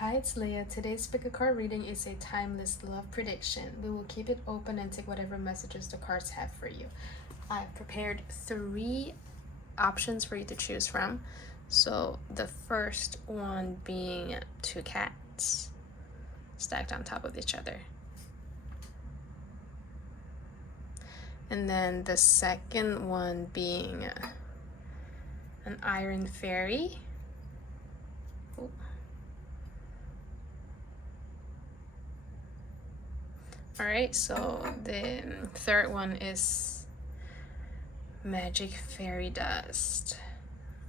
Hi, it's Leah. Today's pick a card reading is a timeless love prediction. We will keep it open and take whatever messages the cards have for you. I've prepared 3 options for you to choose from. So the first one being 2 cats stacked on top of each other. And then the second one being an iron fairy. Ooh. All right, so the third one is magic fairy dust.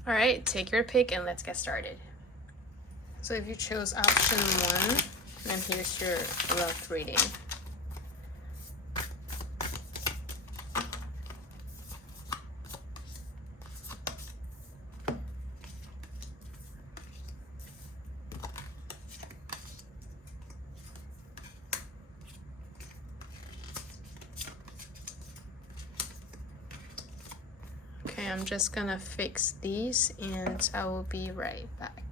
All right, take your pick and let's get started. So if you chose option 1, then here's your love reading. Okay, I'm just gonna fix these and I will be right back.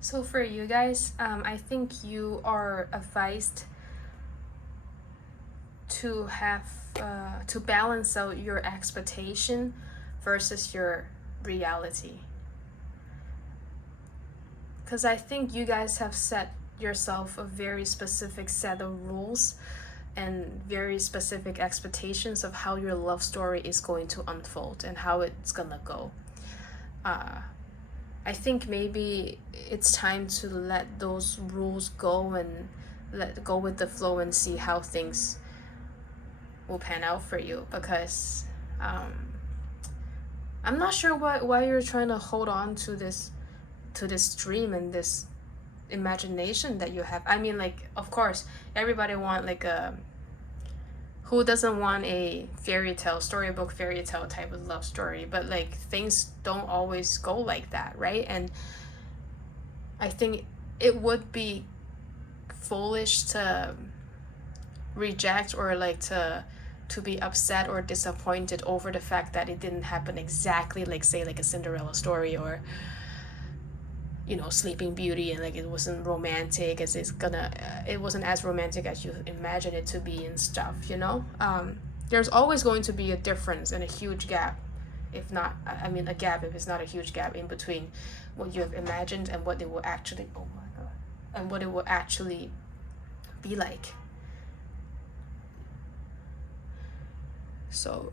So for you guys, I think you are advised to have to balance out your expectation versus your reality. Because I think you guys have set yourself a very specific set of rules and very specific expectations of how your love story is going to unfold and how it's gonna go. I think maybe it's time to let those rules go and let go with the flow and see how things will pan out for you, because I'm not sure why you're trying to hold on to this dream and this imagination that you have. I mean, like, of course everybody want like a, who doesn't want a storybook fairy tale type of love story, but like things don't always go like that, right? And I think it would be foolish to reject or like to be upset or disappointed over the fact that it didn't happen exactly like, say, like a Cinderella story, or Sleeping Beauty, and like it wasn't romantic as it wasn't as romantic as you imagine it to be and stuff. There's always going to be a difference and a huge gap, if not, a gap if it's not a huge gap in between what you have imagined and what it will actually, oh my god, and what it will actually be like. So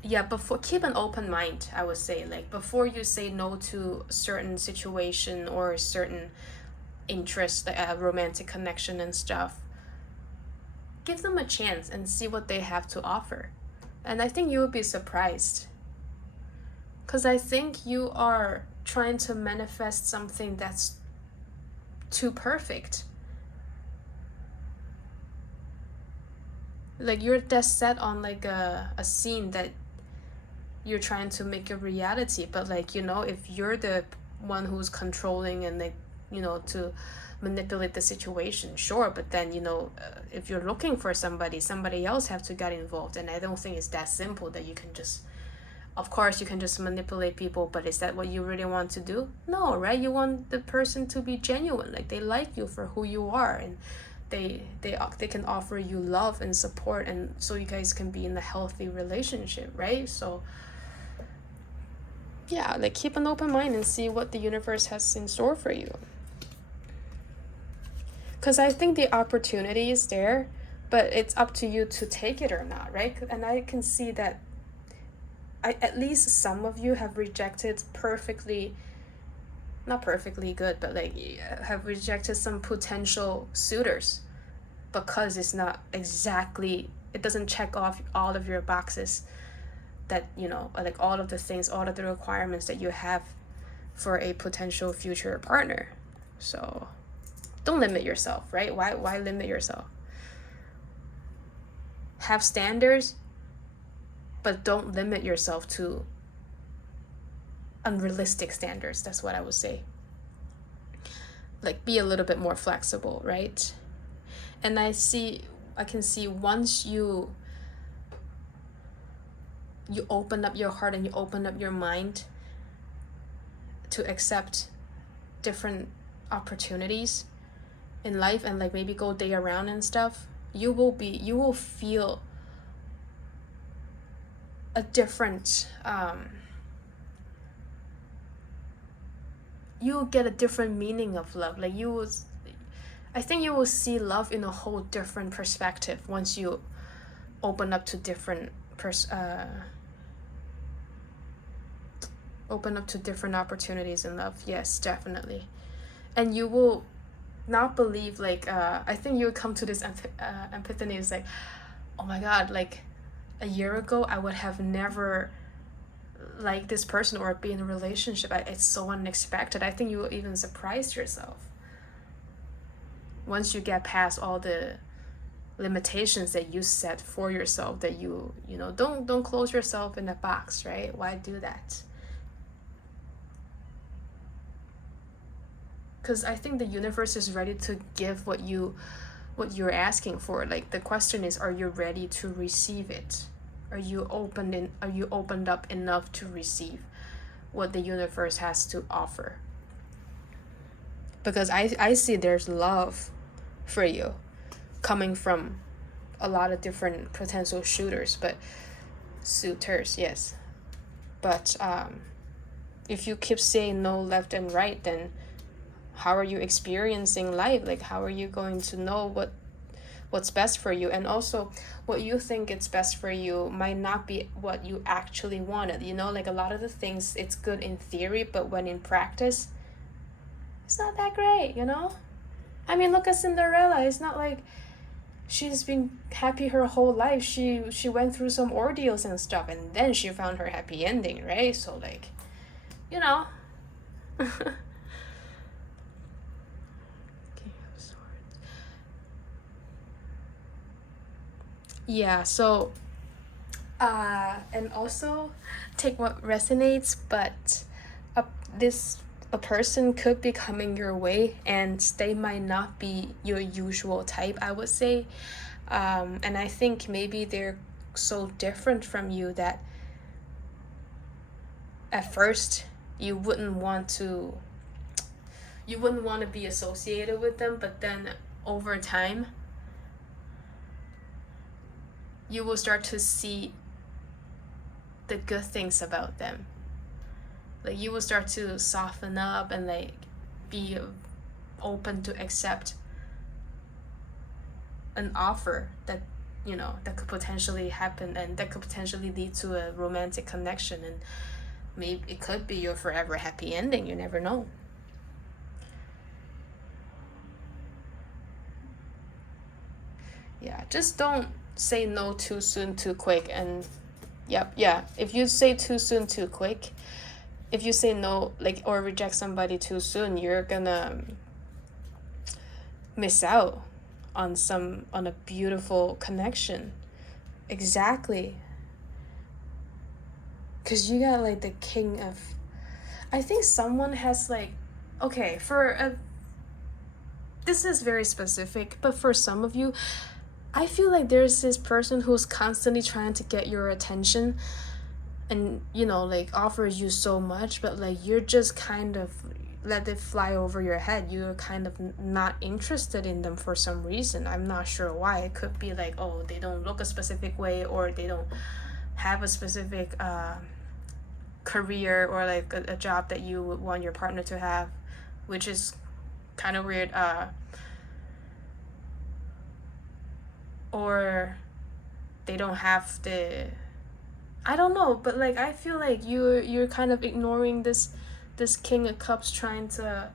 yeah, keep an open mind, I would say. Like, before you say no to a certain situation or a certain interest, like a romantic connection and stuff, give them a chance and see what they have to offer. And I think you will be surprised, because I think you are trying to manifest something that's too perfect. Like, you're dead set on like a scene that you're trying to make a reality, but like, if you're the one who's controlling and like, to manipulate the situation, sure, but then if you're looking for somebody else have to get involved. And I don't think it's that simple that you can just, of course you can just manipulate people, but is that what you really want to do? No, right? You want the person to be genuine, like they like you for who you are, and they can offer you love and support, and so you guys can be in a healthy relationship, right? So yeah, like, keep an open mind and see what the universe has in store for you. Because I think the opportunity is there, but it's up to you to take it or not, right? And I can see that at least some of you have rejected not perfectly good, but like have rejected some potential suitors because it's not exactly, it doesn't check off all of your boxes, that like all of the things, all of the requirements that you have for a potential future partner. So don't limit yourself, right? Why limit yourself? Have standards, but don't limit yourself to unrealistic standards. That's what I would say. Like, be a little bit more flexible, right? And I can see once you open up your heart and you open up your mind, to accept different opportunities in life and like maybe go day around and stuff, you will feel a different you'll get a different meaning of love. Like I think you will see love in a whole different perspective once you open up to different open up to different opportunities in love. Yes, definitely. And you will not believe, like I think you would come to this epiphany. It's like, oh my god, like a year ago I would have never liked this person or be in a relationship. It's so unexpected. I think you will even surprise yourself once you get past all the limitations that you set for yourself, that you know, don't close yourself in a box, right? Why do that? Because I think the universe is ready to give what you're asking for. Like the question is, are you ready to receive it? Are you opened up enough to receive what the universe has to offer? Because I see there's love for you coming from a lot of different potential suitors, yes. But if you keep saying no left and right, then how are you experiencing life? Like, how are you going to know what's best for you? And also, what you think is best for you might not be what you actually wanted. You know, like a lot of the things, it's good in theory, but when in practice, it's not that great, you know? I mean, look at Cinderella. It's not like she's been happy her whole life. She went through some ordeals and stuff, and then she found her happy ending, right? So, like, you know. Yeah, so and also take what resonates, but a, a person could be coming your way and they might not be your usual type, I would say. And I think maybe they're so different from you that at first you wouldn't want to be associated with them, but then over time you will start to see the good things about them. Like you will start to soften up and like be open to accept an offer that, you know, that could potentially happen and that could potentially lead to a romantic connection, and maybe it could be your forever happy ending. You never know. Yeah, just don't say no too soon, too quick. And if you say too soon, too quick, if you say no, like, or reject somebody too soon, you're gonna miss out on a beautiful connection. Exactly. Because you got like the king of, I think someone has like, okay, this is very specific, but for some of you, I feel like there's this person who's constantly trying to get your attention and, you know, like offers you so much, but like you're just kind of let it fly over your head. You're kind of not interested in them for some reason. I'm not sure why. It could be like, oh, they don't look a specific way, or they don't have a specific career or like a job that you would want your partner to have, which is kind of weird. Or they don't have I don't know, but like I feel like you're kind of ignoring this King of Cups trying to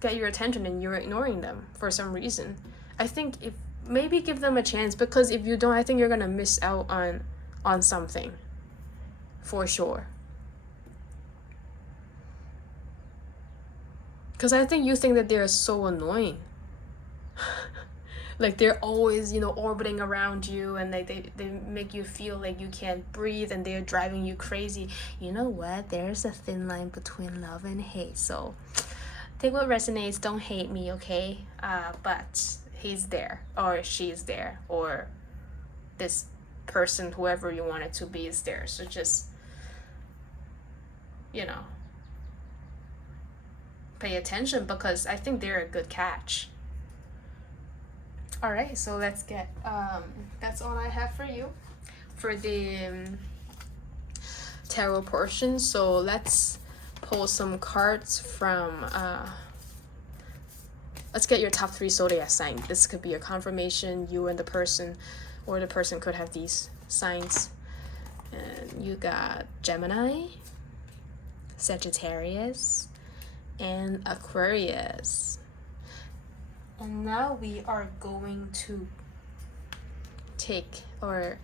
get your attention, and you're ignoring them for some reason. I think if maybe give them a chance, because if you don't, I think you're gonna miss out on something for sure. Because I think you think that they're so annoying. Like they're always, you know, orbiting around you, and like they make you feel like you can't breathe, and they're driving you crazy. You know what? There's a thin line between love and hate. So take what resonates. Don't hate me, okay? But he's there, or she's there, or this person, whoever you want it to be, is there. So just, you know, pay attention, because I think they're a good catch. All right, so let's get that's all I have for you for the tarot portion. So let's pull some cards from let's get your top 3 zodiac sign. This could be a confirmation, you and the person, or the person could have these signs. And you got Gemini, Sagittarius, and Aquarius. And now we are going to take or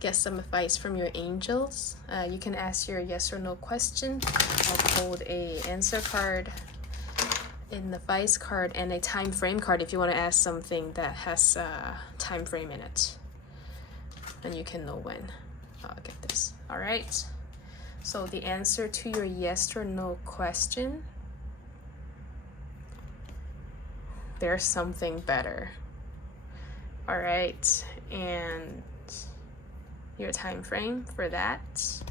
get some advice from your angels. You can ask your yes or no question. I'll hold a answer card, an advice card, and a time frame card if you want to ask something that has a time frame in it. And you can know when. I'll get this. All right. So the answer to your yes or no question: there's something better. All right. And your time frame for that: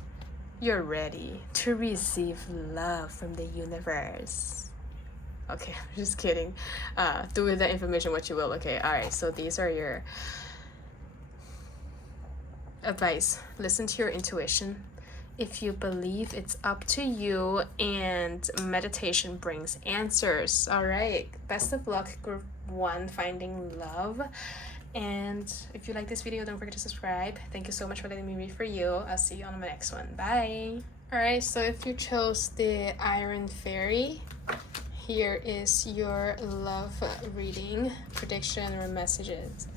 you're ready to receive love from the universe. Okay, I'm just kidding. Do with that information what you will. Okay, all right. So these are your advice. Listen to your intuition. If you believe, it's up to you, and meditation brings answers. All right. Best of luck, group 1, finding love. And if you like this video, don't forget to subscribe. Thank you so much for letting me read for you. I'll see you on the next one. Bye. All right. So if you chose the Iron Fairy, here is your love reading, prediction, or messages.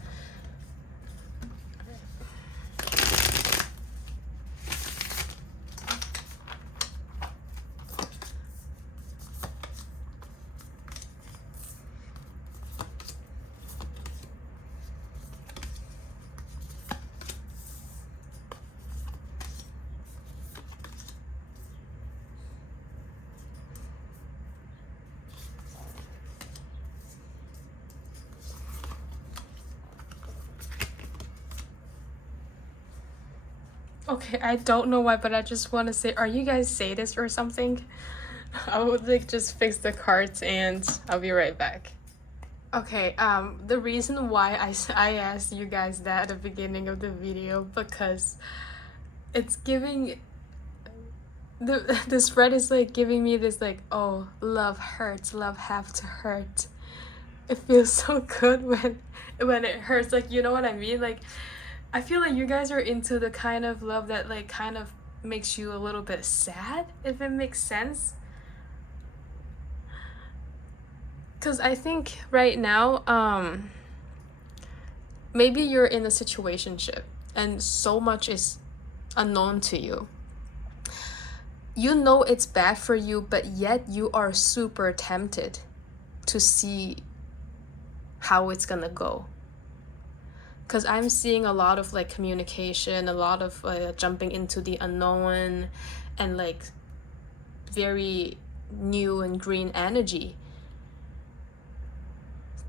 Okay, I don't know why, but I just want to say, are you guys sadists or something? I would like just fix the cards and I'll be right back. Okay, the reason why I asked you guys that at the beginning of the video, because it's giving, the spread is like giving me this like, oh, love hurts, love have to hurt. It feels so good when it hurts, like, you know what I mean? Like, I feel like you guys are into the kind of love that like kind of makes you a little bit sad, if it makes sense. Because I think right now, maybe you're in a situationship and so much is unknown to you. You know it's bad for you, but yet you are super tempted to see how it's gonna go. Because I'm seeing a lot of like communication, a lot of jumping into the unknown, and like very new and green energy.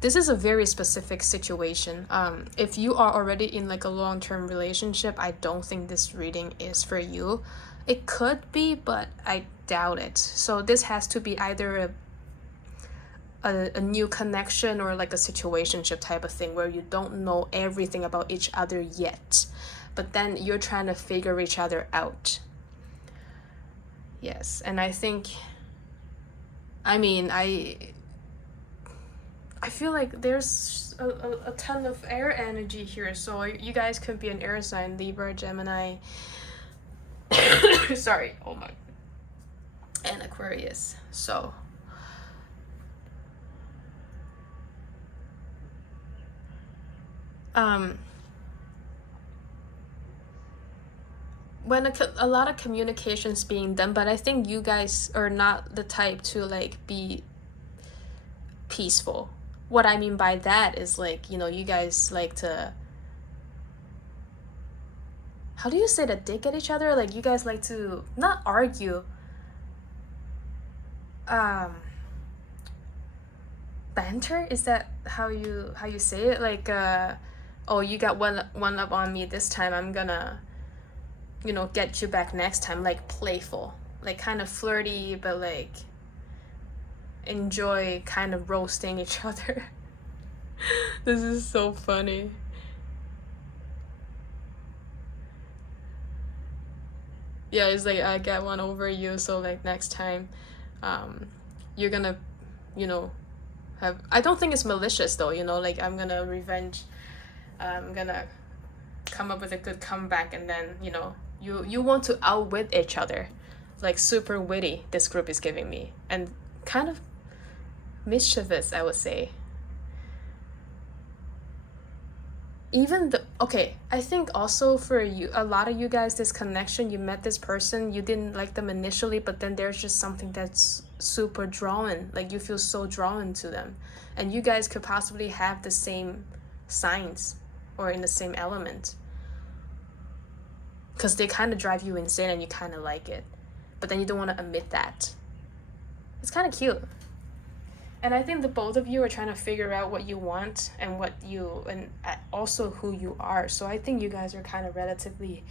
This is a very specific situation. If you are already in like a long-term relationship, I don't think this reading is for you. It could be, but I doubt it. So this has to be either a new connection or like a situationship type of thing where you don't know everything about each other yet, but then you're trying to figure each other out. Yes, and I think, I mean, I feel like there's a ton of air energy here, so you guys could be an air sign: Libra, Gemini, sorry, oh my, and Aquarius. So when a lot of communication's being done, but I think you guys are not the type to like be peaceful. What I mean by that is like, you know, you guys like to, how do you say that, dig at each other? Like you guys like to not argue, banter, is that how you say it? Like oh, you got one up on me this time, I'm gonna, you know, get you back next time. Like playful, like kind of flirty, but like enjoy kind of roasting each other. This is so funny. Yeah, it's like I get one over you, so like next time, you're gonna, you know, have. I don't think it's malicious though. Like I'm gonna revenge. I'm gonna come up with a good comeback, and then you want to outwit each other, like super witty. This group is giving me, and kind of mischievous, I would say. Even the okay, I think also for you, a lot of you guys, this connection, you met this person, you didn't like them initially, but then there's just something that's super drawn, like you feel so drawn to them, and you guys could possibly have the same signs or in the same element, because they kind of drive you insane and you kind of like it, but then you don't want to admit that. It's kind of cute. And I think the both of you are trying to figure out what you want and also who you are. So I think you guys are kind of relatively,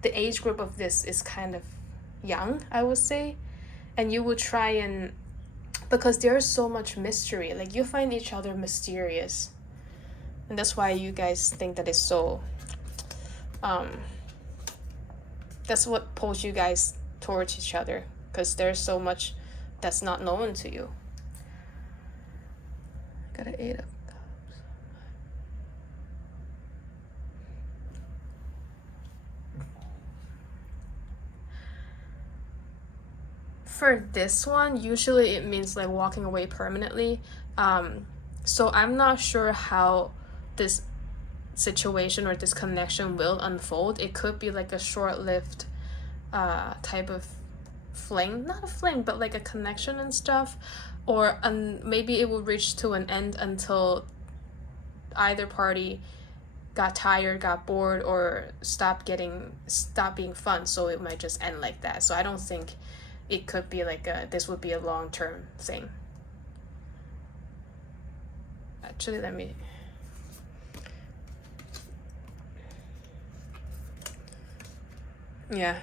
the age group of this is kind of young, I would say. And you will try and, because there's so much mystery, like you find each other mysterious. And that's why you guys think that it's so, that's what pulls you guys towards each other, because there's so much that's not known to you. Got an 8 of Cups. For this one, usually it means like walking away permanently. So I'm not sure how this situation or this connection will unfold. It could be like a short-lived type of fling, not a fling, but like a connection and stuff, or maybe it will reach to an end until either party got tired, got bored, or stopped being fun, so it might just end like that. So I don't think it could be like this would be a long-term thing. Actually, let me, yeah.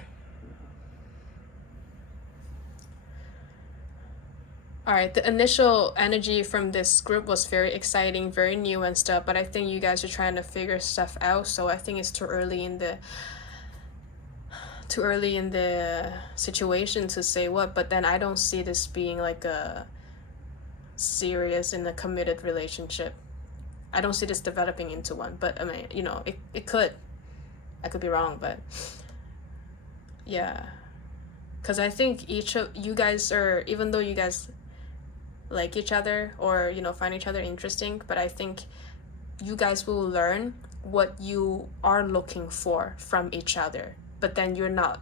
All right, the initial energy from this group was very exciting, very new and stuff, but I think you guys are trying to figure stuff out, so I think it's too early in the situation to say what, but then I don't see this being like a serious in a committed relationship. I don't see this developing into one, but I mean, it could. I could be wrong, but yeah. Because I think each of you guys are, even though you guys like each other or find each other interesting, but I think you guys will learn what you are looking for from each other, but then you're gonna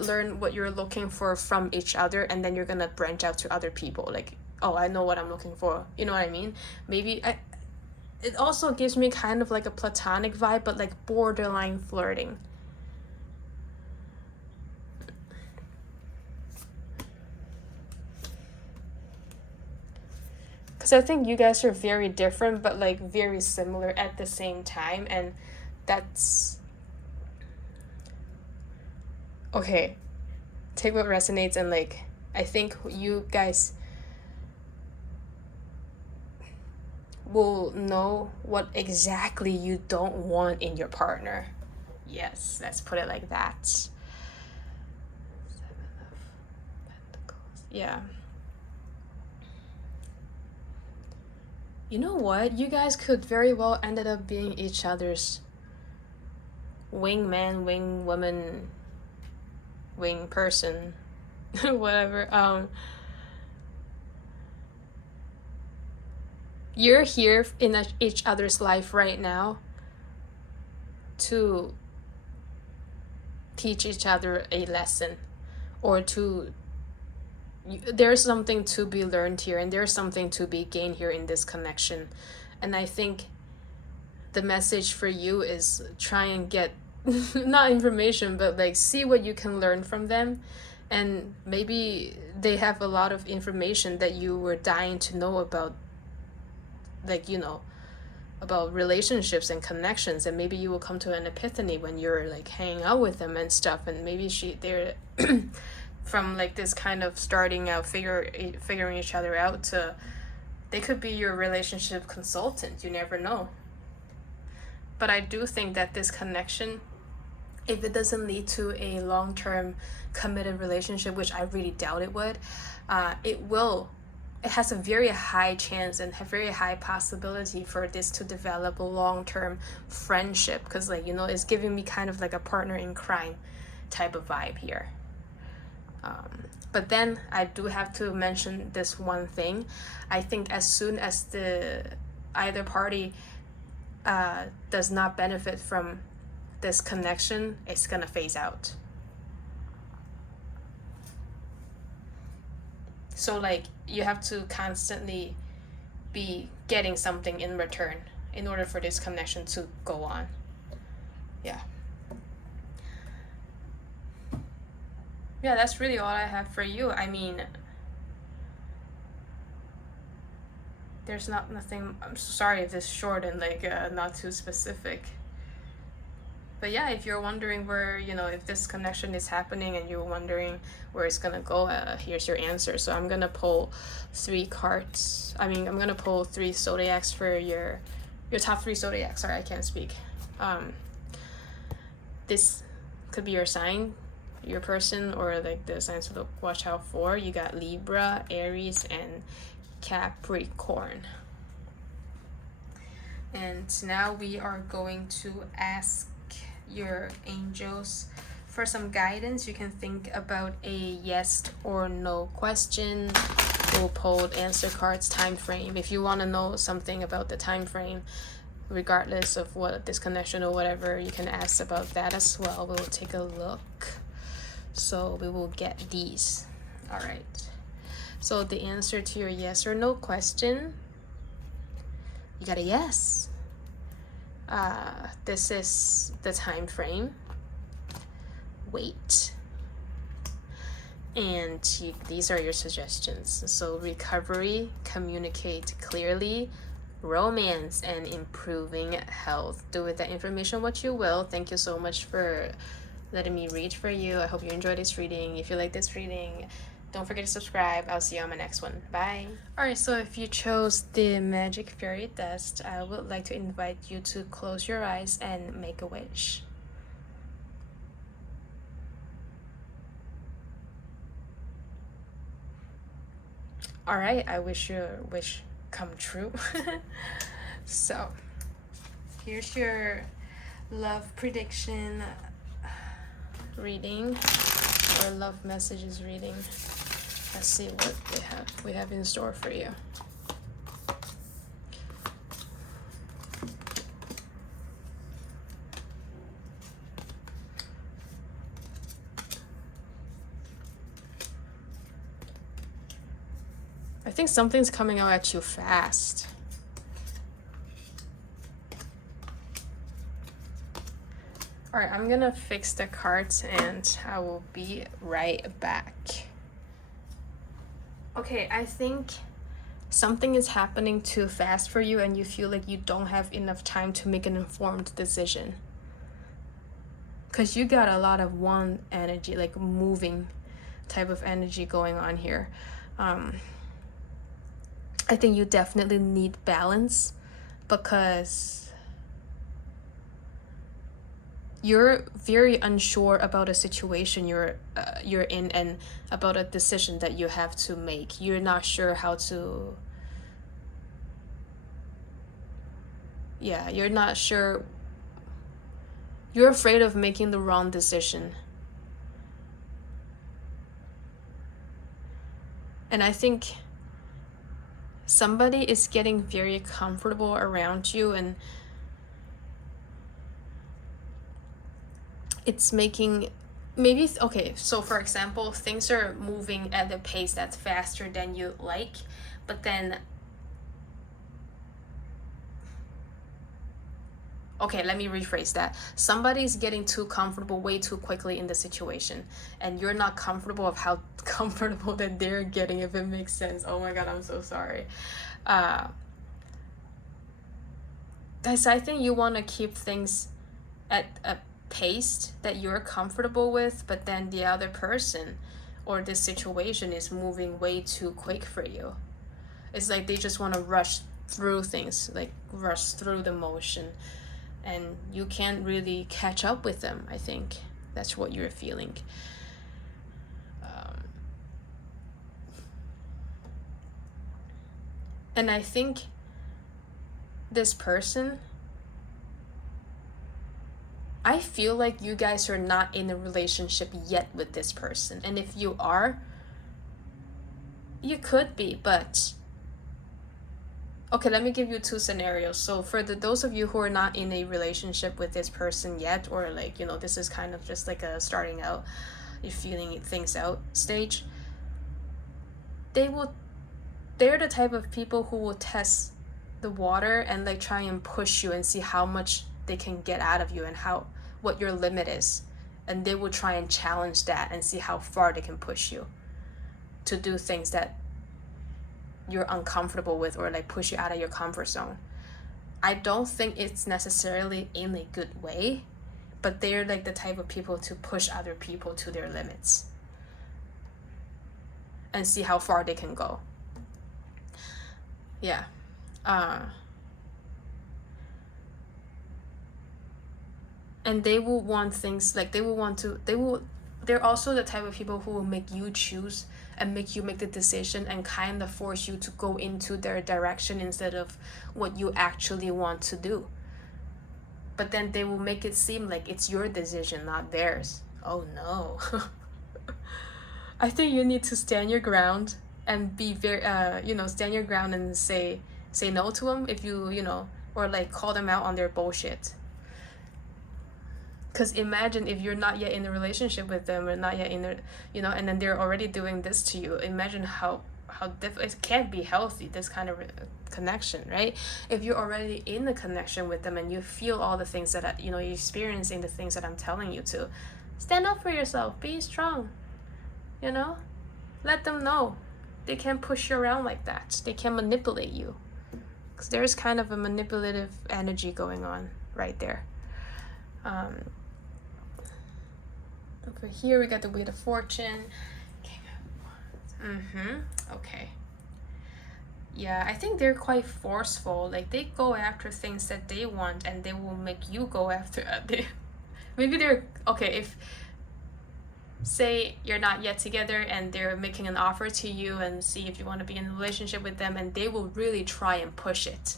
learn what you're looking for from each other, and then you're gonna branch out to other people, like, oh, I know what I'm looking for, you know what I mean? It also gives me kind of like a platonic vibe, but like borderline flirting. Because I think you guys are very different, but like very similar at the same time. And that's okay. Take what resonates, and like, I think you guys will know what exactly you don't want in your partner. Yes, let's put it like that. 7 of Pentacles. Yeah. You know what? You guys could very well ended up being each other's wingman, wing woman, wing person, whatever. You're here in each other's life right now to teach each other a lesson, or there's something to be learned here, and there's something to be gained here in this connection. And I think the message for you is try and get not information, but like see what you can learn from them. And maybe they have a lot of information that you were dying to know about, like, about relationships and connections, and maybe you will come to an epiphany when you're like hanging out with them and stuff, and maybe they're from like this kind of starting out figuring each other out to they could be your relationship consultant. You never know. But I do think that this connection, if it doesn't lead to a long-term committed relationship, which I really doubt it would, it has a very high chance and a very high possibility for this to develop a long-term friendship, because like, you know, it's giving me kind of like a partner in crime type of vibe here. But then I do have to mention this one thing. I think as soon as either party does not benefit from this connection, it's gonna phase out. So like you have to constantly be getting something in return in order for this connection to go on. Yeah. Yeah, that's really all I have for you. I mean, there's nothing. I'm sorry if it's short and like not too specific. But yeah, if you're wondering where, you know, if this connection is happening and you're wondering where it's gonna go, here's your answer. So I'm gonna pull 3 cards. I mean, I'm gonna pull 3 zodiacs for your top 3 zodiacs. Sorry, I can't speak. This could be your sign, your person, or like the signs to watch out for. You got Libra, Aries, and Capricorn. And now we are going to ask your angels for some guidance. You can think about a yes or no question. We'll pull answer cards, time frame. If you want to know something about the time frame, regardless of what this connection or whatever, you can ask about that as well. We'll take a look. So we will get these. All right. So the answer to your yes or no question, you got a yes. This is the time frame. Wait. And these are your suggestions. So recovery, communicate clearly, romance, and improving health. Do with that information what you will. Thank you so much for letting me read for you. I hope you enjoyed this reading. If you like this reading, don't forget to subscribe. I'll see you on my next one. Bye. Alright, so if you chose the magic fairy dust, I would like to invite you to close your eyes and make a wish. Alright, I wish your wish come true. So, here's your love prediction reading, or love messages reading. Let's see what we have in store for you. I think something's coming out at you fast. Alright, I'm gonna fix the cards and I will be right back. Okay, I think something is happening too fast for you and you feel like you don't have enough time to make an informed decision. Because you got a lot of one energy, like moving type of energy going on here. I think you definitely need balance because you're very unsure about a situation you're in and about a decision that you have to make. You're not sure how to. Yeah, you're not sure. You're afraid of making the wrong decision. And I think somebody is getting very comfortable around you and it's making okay, so for example, things are moving at a pace that's faster than you like, but then okay, let me rephrase that. Somebody's getting too comfortable way too quickly in the situation and you're not comfortable of how comfortable that they're getting, if it makes sense. Oh my god, I'm so sorry. Guys, I think you want to keep things at a pace that you're comfortable with, but then the other person or this situation is moving way too quick for you. It's like they just want to rush through things, like rush through the motion, and you can't really catch up with them. I think that's what you're feeling. And I think this person, I feel like you guys are not in a relationship yet with this person. And if you are, you could be, but okay, let me give you two scenarios. So for those of you who are not in a relationship with this person yet, or like, you know, this is kind of just like a starting out, you're feeling things out stage, they're the type of people who will test the water and like try and push you and see how much they can get out of you and what your limit is. And they will try and challenge that and see how far they can push you to do things that you're uncomfortable with, or like push you out of your comfort zone. I don't think it's necessarily in a good way, but they're like the type of people to push other people to their limits and see how far they can go. Yeah. And they will want things like they're also the type of people who will make you choose and make you make the decision and kind of force you to go into their direction instead of what you actually want to do. But then they will make it seem like it's your decision, not theirs. Oh no. I think you need to stand your ground and be very stand your ground and say no to them if you or like call them out on their bullshit. Because imagine if you're not yet in a relationship with them, or not yet in the and then they're already doing this to you. Imagine how it can't be healthy, this kind of connection, right? If you're already in the connection with them and you feel all the things that you're experiencing the things that I'm telling you to, stand up for yourself, be strong, let them know they can't push you around like that. They can manipulate you, because there's kind of a manipulative energy going on right there. Over here we got the Wheel of Fortune. Okay. Yeah, I think they're quite forceful. Like they go after things that they want, and they will make you go after maybe they're okay if say you're not yet together and they're making an offer to you and see if you want to be in a relationship with them, and they will really try and push it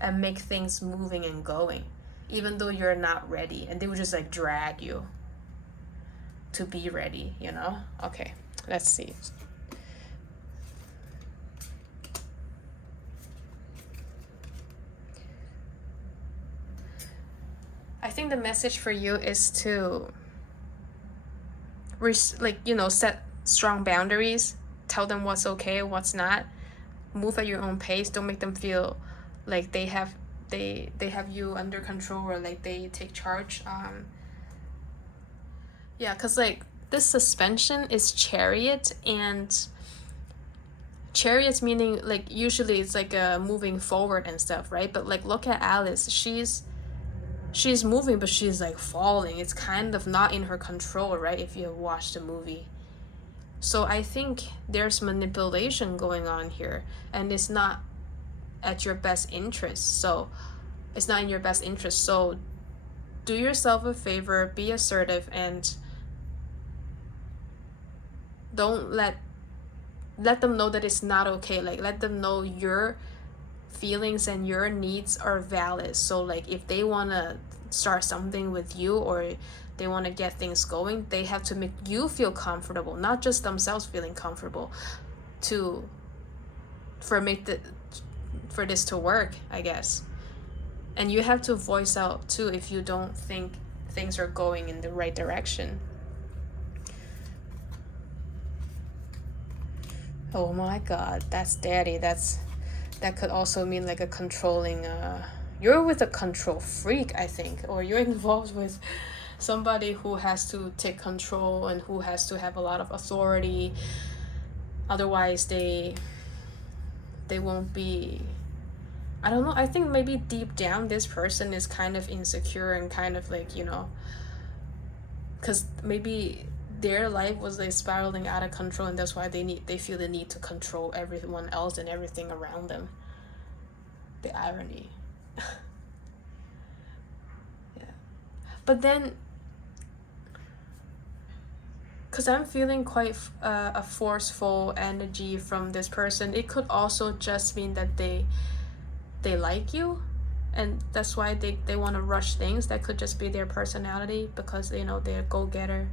and make things moving and going even though you're not ready, and they will just like drag you to be ready. Okay, let's see. I think the message for you is to set strong boundaries, tell them what's okay, what's not, move at your own pace. Don't make them feel like they have you under control, or like they take charge. Because like this suspension is Chariot, and Chariot's meaning like usually it's like moving forward and stuff, right? But like look at Alice, she's moving, but she's like falling. It's kind of not in her control, right? If you watch the movie. So I think there's manipulation going on here, and it's not at your best interest. So it's not in your best interest. So do yourself a favor, be assertive, and don't let them know that it's not okay. Like let them know your feelings and your needs are valid. So like if they want to start something with you, or they want to get things going, they have to make you feel comfortable, not just themselves feeling comfortable for this to work, I guess. And you have to voice out too if you don't think things are going in the right direction. Oh my god, that's daddy. That could also mean like a controlling you're with a control freak, I think, or you're involved with somebody who has to take control and who has to have a lot of authority. Otherwise they won't be, I don't know. I think maybe deep down this person is kind of insecure and kind of like, because maybe their life was like spiraling out of control, and that's why they feel the need to control everyone else and everything around them. The irony. Yeah. But then, because I'm feeling quite a forceful energy from this person, it could also just mean that they like you, and that's why they want to rush things. That could just be their personality, because you know they're a go-getter.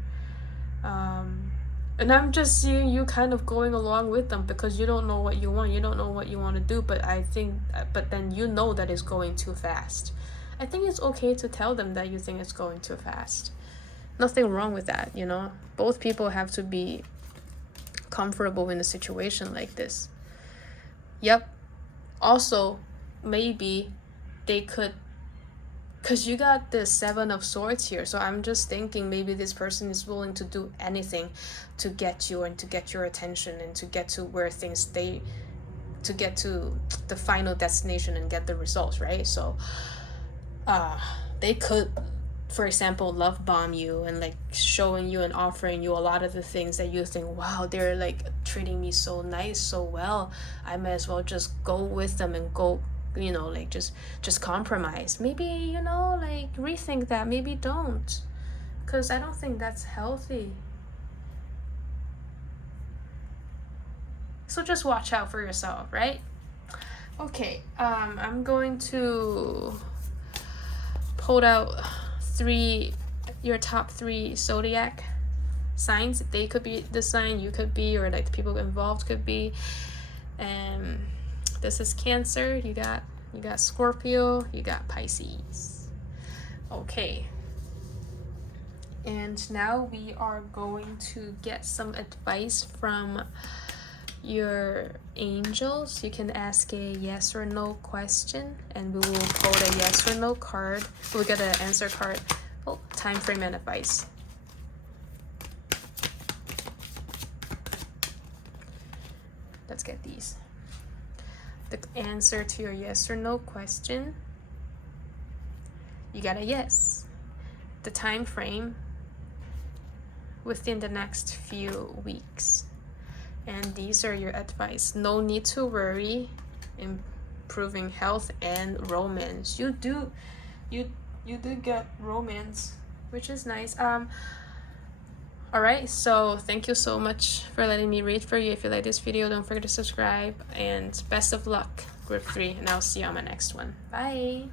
And I'm just seeing you kind of going along with them because you don't know what you want. You don't know what you want to do, but then you know that it's going too fast. I think it's okay to tell them that you think it's going too fast. Nothing wrong with that, you know? Both people have to be comfortable in a situation like this. Yep. Also, maybe they could, because you got the 7 of Swords here, so I'm just thinking maybe this person is willing to do anything to get you and to get your attention and to get to where things stay, to get to the final destination and get the results, right? So they could, for example, love bomb you and like showing you and offering you a lot of the things that you think, wow, they're like treating me so nice, so well, I may as well just go with them and go, you know, like just compromise. Maybe, you know, like rethink that. Maybe don't, because I don't think that's healthy. So just watch out for yourself, right? Okay, I'm going to pull out your top 3 zodiac signs. They could be the sign you could be, or like the people involved could be. This is Cancer. You got Scorpio. You got Pisces. Okay. And now we are going to get some advice from your angels. You can ask a yes or no question, and we will pull a yes or no card. We'll get an answer card. Oh, time frame and advice. Let's get these. The answer to your yes or no question. You got a yes. The time frame, within the next few weeks. And these are your advice. No need to worry. Improving health and romance. You do get romance, which is nice. Alright, so thank you so much for letting me read for you. If you like this video, don't forget to subscribe, and best of luck, group 3, and I'll see you on my next one. Bye.